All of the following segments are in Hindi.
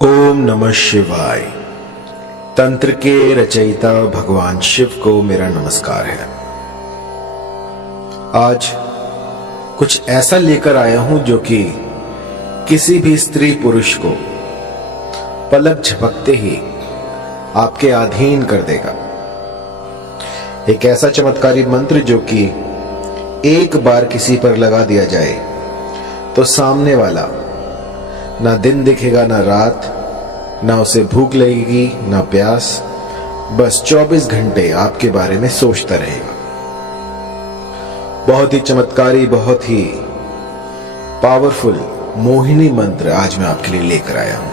ओम नमः शिवाय। तंत्र के रचयिता भगवान शिव को मेरा नमस्कार है। आज कुछ ऐसा लेकर आया हूं जो कि किसी भी स्त्री पुरुष को पलक झपकते ही आपके अधीन कर देगा। एक ऐसा चमत्कारी मंत्र जो कि एक बार किसी पर लगा दिया जाए तो सामने वाला ना दिन दिखेगा ना रात, ना उसे भूख लगेगी ना प्यास, बस 24 घंटे आपके बारे में सोचता रहेगा। बहुत ही चमत्कारी, बहुत ही पावरफुल मोहिनी मंत्र आज मैं आपके लिए लेकर आया हूं।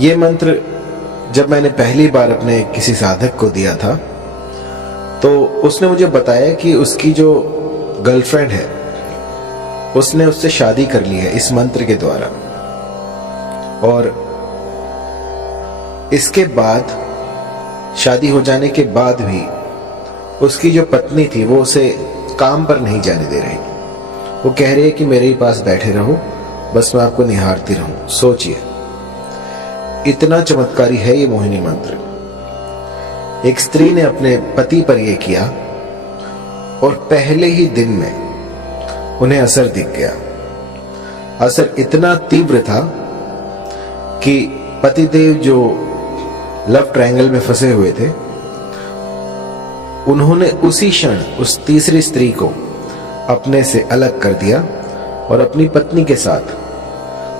यह मंत्र जब मैंने पहली बार अपने किसी साधक को दिया था तो उसने मुझे बताया कि उसकी जो गर्लफ्रेंड है उसने उससे शादी कर ली है इस मंत्र के द्वारा, और इसके बाद शादी हो जाने के बाद भी उसकी जो पत्नी थी वो उसे काम पर नहीं जाने दे रही। वो कह रही है कि मेरे ही पास बैठे रहो, बस मैं आपको निहारती रहूं। सोचिए, इतना चमत्कारी है ये मोहिनी मंत्र। एक स्त्री ने अपने पति पर यह किया और पहले ही दिन में उन्हें असर दिख गया। असर इतना तीव्र था कि पतिदेव जो लव ट्रायंगल में फंसे हुए थे, उन्होंने उसी क्षण उस तीसरी स्त्री को अपने से अलग कर दिया और अपनी पत्नी के साथ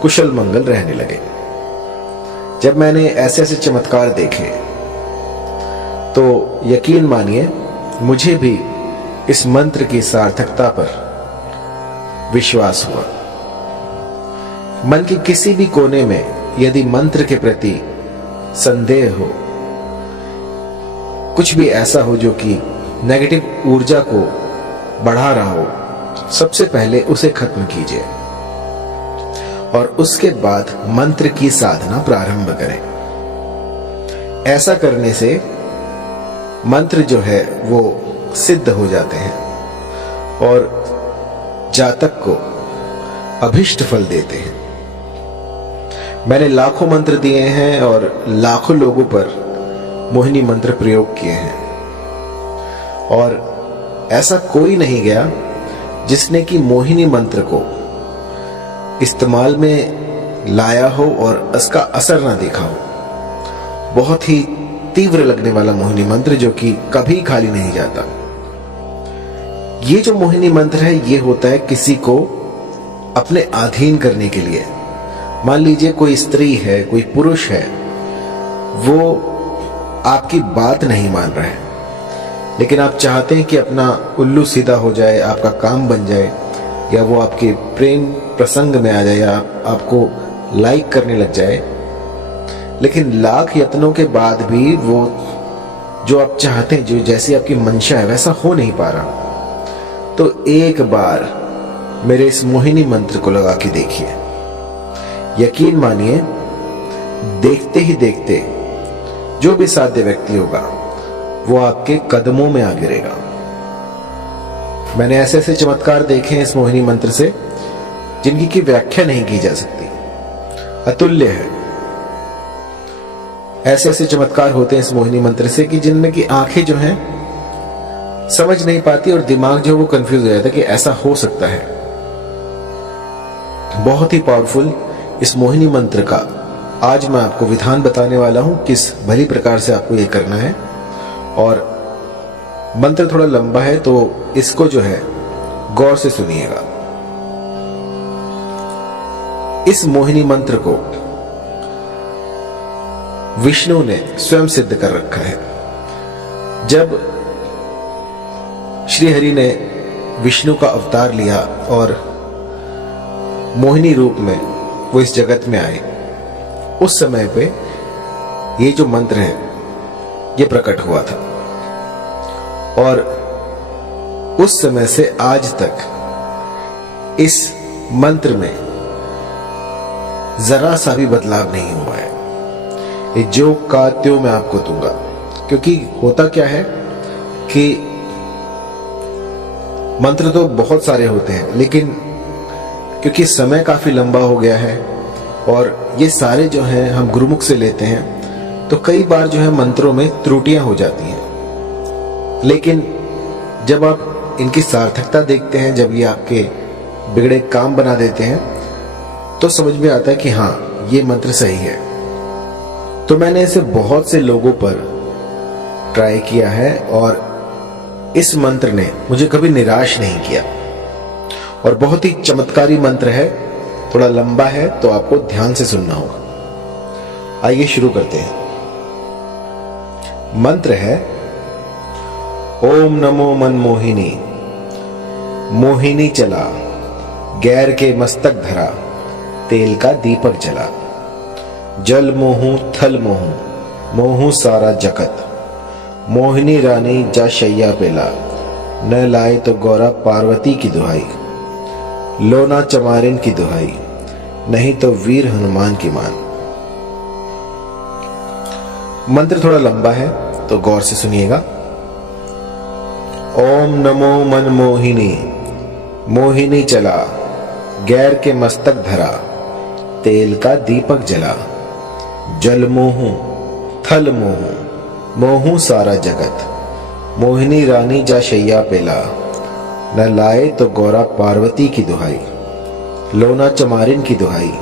कुशल मंगल रहने लगे। जब मैंने ऐसे ऐसे चमत्कार देखे तो यकीन मानिए मुझे भी इस मंत्र की सार्थकता पर विश्वास हुआ। मन के किसी भी कोने में यदि मंत्र के प्रति संदेह हो, कुछ भी ऐसा हो जो कि नेगेटिव ऊर्जा को बढ़ा रहा हो, सबसे पहले उसे खत्म कीजिए और उसके बाद मंत्र की साधना प्रारंभ करें। ऐसा करने से मंत्र जो है वो सिद्ध हो जाते हैं और जातक को अभिष्ट फल देते हैं। मैंने लाखों मंत्र दिए हैं और लाखों लोगों पर मोहिनी मंत्र प्रयोग किए हैं, और ऐसा कोई नहीं गया जिसने कि मोहिनी मंत्र को इस्तेमाल में लाया हो और उसका असर ना देखा हो। बहुत ही तीव्र लगने वाला मोहिनी मंत्र जो कि कभी खाली नहीं जाता। ये जो मोहिनी मंत्र है ये होता है किसी को अपने अधीन करने के लिए। मान लीजिए कोई स्त्री है, कोई पुरुष है, वो आपकी बात नहीं मान रहा है, लेकिन आप चाहते हैं कि अपना उल्लू सीधा हो जाए, आपका काम बन जाए, या वो आपके प्रेम प्रसंग में आ जाए, या आपको लाइक करने लग जाए, लेकिन लाख यत्नों के बाद भी वो जो आप चाहते हैं, जो जैसी आपकी मंशा है वैसा हो नहीं पा रहा, तो एक बार मेरे इस मोहिनी मंत्र को लगा के देखिए। यकीन मानिए, देखते ही देखते जो भी साध्य व्यक्ति होगा वो आपके कदमों में आ गिरेगा। मैंने ऐसे ऐसे चमत्कार देखे हैं इस मोहिनी मंत्र से जिनकी की व्याख्या नहीं की जा सकती, अतुल्य है। ऐसे ऐसे चमत्कार होते हैं इस मोहिनी मंत्र से कि जिनमें की आंखें जो हैं समझ नहीं पाती और दिमाग जो वो कंफ्यूज हो जाता है कि ऐसा हो सकता है। बहुत ही पावरफुल इस मोहिनी मंत्र का आज मैं आपको विधान बताने वाला हूं, किस भली प्रकार से आपको ये करना है। और मंत्र थोड़ा लंबा है तो इसको जो है गौर से सुनिएगा। इस मोहिनी मंत्र को विष्णु ने स्वयं सिद्ध कर रखा है। जब श्री हरि ने विष्णु का अवतार लिया और मोहिनी रूप में वो इस जगत में आए, उस समय पे ये जो मंत्र है ये प्रकट हुआ था, और उस समय से आज तक इस मंत्र में जरा सा भी बदलाव नहीं हुआ है। ये जो का त्यों मैं आपको दूंगा, क्योंकि होता क्या है कि मंत्र तो बहुत सारे होते हैं, लेकिन क्योंकि समय काफी लंबा हो गया है और ये सारे जो हैं हम गुरुमुख से लेते हैं, तो कई बार जो है मंत्रों में त्रुटियां हो जाती हैं। लेकिन जब आप इनकी सार्थकता देखते हैं, जब ये आपके बिगड़े काम बना देते हैं, तो समझ में आता है कि हाँ, ये मंत्र सही है। तो मैंने इसे बहुत से लोगों पर ट्राई किया है और इस मंत्र ने मुझे कभी निराश नहीं किया और बहुत ही चमत्कारी मंत्र है। थोड़ा लंबा है तो आपको ध्यान से सुनना होगा। आइए शुरू करते हैं। मंत्र है ओम नमो मनमोहिनी, मोहिनी चला, गैर के मस्तक धरा, तेल का दीपक जला, जल मोहू थल मोहू, मोहू सारा जगत, मोहिनी रानी जा शैया पेला, न लाए तो गौरा पार्वती की दुहाई, लोना चमारिन की दुहाई, नहीं तो वीर हनुमान की मान। मंत्र थोड़ा लंबा है तो गौर से सुनिएगा। ओम नमो मनमोहिनी, मोहिनी चला, गैर के मस्तक धरा, तेल का दीपक जला, जल मोहू थल मोहू, मोहू सारा जगत, मोहिनी रानी जा शैया पेला, न लाए तो गौरा पार्वती की दुहाई, लोना चमारिन की दुहाई,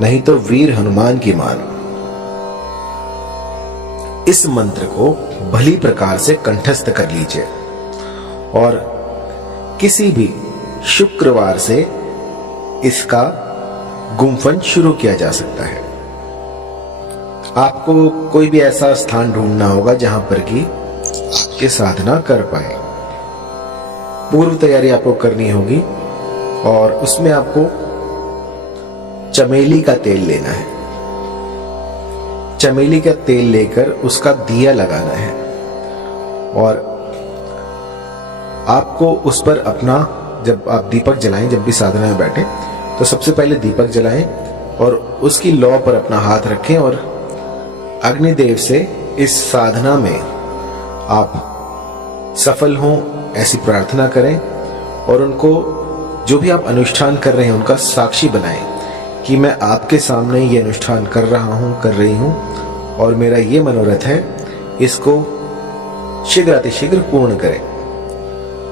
नहीं तो वीर हनुमान की मान। इस मंत्र को भली प्रकार से कंठस्थ कर लीजिए और किसी भी शुक्रवार से इसका गुम्फन शुरू किया जा सकता है। आपको कोई भी ऐसा स्थान ढूंढना होगा जहां पर कि आपकी साधना कर पाए। पूर्व तैयारी आपको करनी होगी और उसमें आपको चमेली का तेल लेना है। चमेली का तेल लेकर उसका दिया लगाना है और आपको उस पर अपना, जब आप दीपक जलाएं, जब भी साधना में बैठे तो सबसे पहले दीपक जलाएं और उसकी लौ पर अपना हाथ रखें और अग्निदेव से इस साधना में आप सफल हों ऐसी प्रार्थना करें और उनको, जो भी आप अनुष्ठान कर रहे हैं, उनका साक्षी बनाएं कि मैं आपके सामने ये अनुष्ठान कर रहा हूं, कर रही हूं और मेरा ये मनोरथ है, इसको शीघ्र अतिशीघ्र पूर्ण करें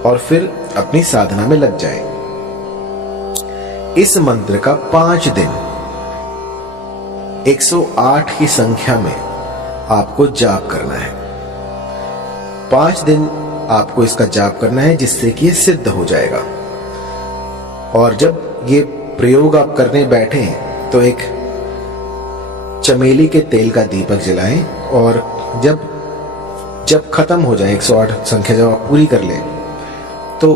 और फिर अपनी साधना में लग जाएं। इस मंत्र का 5 दिन 108 की संख्या में आपको जाप करना है। 5 दिन आपको इसका जाप करना है, जिससे कि ये सिद्ध हो जाएगा। और जब ये प्रयोग आप करने बैठे तो एक चमेली के तेल का दीपक जलाएं और जब खत्म हो जाए 108 संख्या जब आप पूरी कर लें तो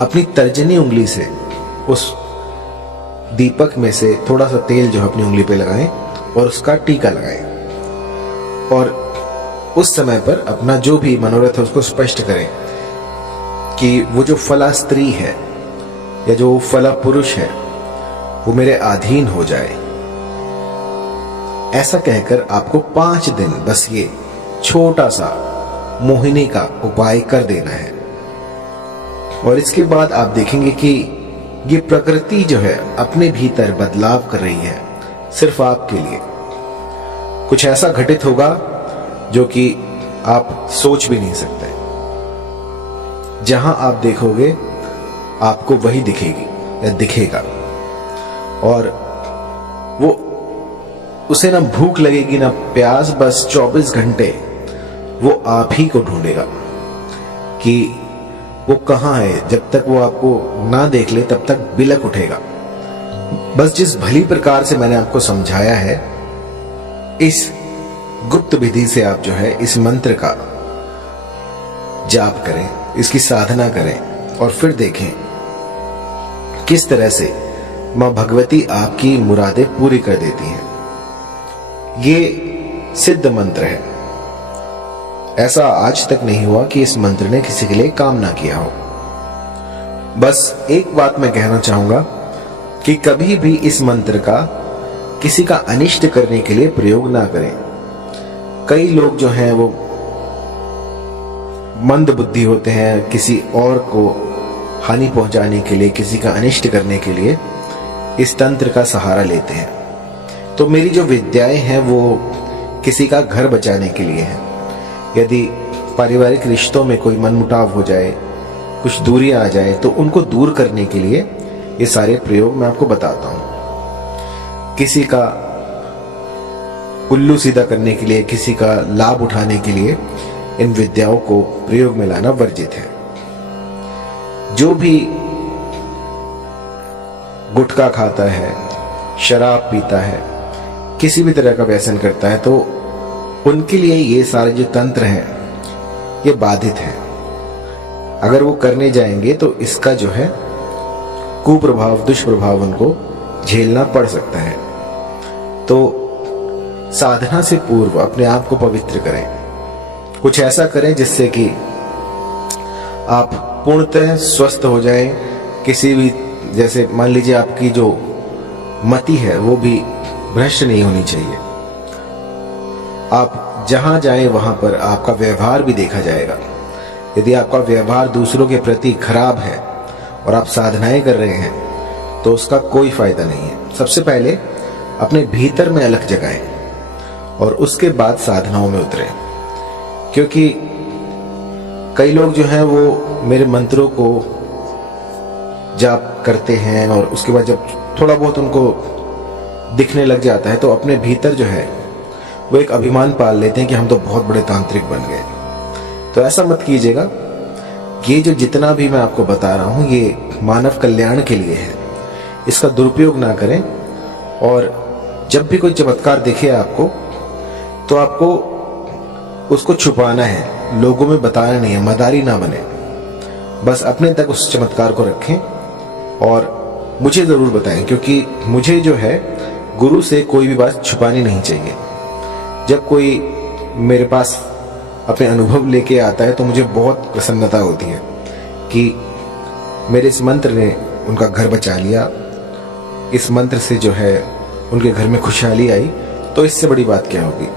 अपनी तर्जनी उंगली से उस दीपक में से थोड़ा सा तेल जो है अपनी उंगली पे लगाएं और उसका टीका लगाएं और उस समय पर अपना जो भी मनोरथ है उसको स्पष्ट करें कि वो जो फला स्त्री है या जो फला पुरुष है वो मेरे अधीन हो जाए। ऐसा कहकर आपको 5 दिन बस ये छोटा सा मोहिनी का उपाय कर देना है और इसके बाद आप देखेंगे कि ये प्रकृति जो है अपने भीतर बदलाव कर रही है सिर्फ आपके लिए। कुछ ऐसा घटित होगा जो कि आप सोच भी नहीं सकते। जहां आप देखोगे आपको वही दिखेगी या दिखेगा और वो उसे ना भूख लगेगी ना प्यास, बस 24 घंटे वो आप ही को ढूंढेगा कि वो कहां है। जब तक वो आपको ना देख ले तब तक बिलक उठेगा। बस जिस भली प्रकार से मैंने आपको समझाया है, इस गुप्त विधि से आप जो है इस मंत्र का जाप करें, इसकी साधना करें और फिर देखें किस तरह से मां भगवती आपकी मुरादें पूरी कर देती हैं। ये सिद्ध मंत्र है। ऐसा आज तक नहीं हुआ कि इस मंत्र ने किसी के लिए काम ना किया हो। बस एक बात मैं कहना चाहूंगा कि कभी भी इस मंत्र का किसी का अनिष्ट करने के लिए प्रयोग ना करें। कई लोग जो हैं वो मंद बुद्धि होते हैं, किसी और को हानि पहुंचाने के लिए, किसी का अनिष्ट करने के लिए इस तंत्र का सहारा लेते हैं। तो मेरी जो विद्याएं हैं वो किसी का घर बचाने के लिए हैं। यदि पारिवारिक रिश्तों में कोई मनमुटाव हो जाए, कुछ दूरियां आ जाए, तो उनको दूर करने के लिए ये सारे प्रयोग मैं आपको बताता हूं। किसी का उल्लू सीधा करने के लिए, किसी का लाभ उठाने के लिए इन विद्याओं को प्रयोग में लाना वर्जित है। जो भी गुटखा खाता है, शराब पीता है, किसी भी तरह का व्यसन करता है, तो उनके लिए ये सारे जो तंत्र हैं ये बाधित है। अगर वो करने जाएंगे तो इसका जो है कुप्रभाव, दुष्प्रभाव उनको झेलना पड़ सकता है। तो साधना से पूर्व अपने आप को पवित्र करें, कुछ ऐसा करें जिससे कि आप पूर्णतः स्वस्थ हो जाएं। किसी भी, जैसे मान लीजिए आपकी जो मति है वो भी भ्रष्ट नहीं होनी चाहिए। आप जहां जाएं वहां पर आपका व्यवहार भी देखा जाएगा। यदि आपका व्यवहार दूसरों के प्रति खराब है और आप साधनाएं कर रहे हैं तो उसका कोई फायदा नहीं है। सबसे पहले अपने भीतर में अलख जगाएं और उसके बाद साधनाओं में उतरें। क्योंकि कई लोग जो हैं वो मेरे मंत्रों को जाप करते हैं और उसके बाद जब थोड़ा बहुत उनको दिखने लग जाता है तो अपने भीतर जो है वो एक अभिमान पाल लेते हैं कि हम तो बहुत बड़े तांत्रिक बन गए। तो ऐसा मत कीजिएगा। ये जो जितना भी मैं आपको बता रहा हूं ये मानव कल्याण के लिए है, इसका दुरुपयोग ना करें। और जब भी कोई चमत्कार दिखे आपको तो आपको उसको छुपाना है, लोगों में बताना नहीं है, मदारी ना बने। बस अपने तक उस चमत्कार को रखें और मुझे जरूर बताएं, क्योंकि मुझे जो है गुरु से कोई भी बात छुपानी नहीं चाहिए। जब कोई मेरे पास अपने अनुभव लेके आता है तो मुझे बहुत प्रसन्नता होती है कि मेरे इस मंत्र ने उनका घर बचा लिया, इस मंत्र से जो है उनके घर में खुशहाली आई। तो इससे बड़ी बात क्या होगी।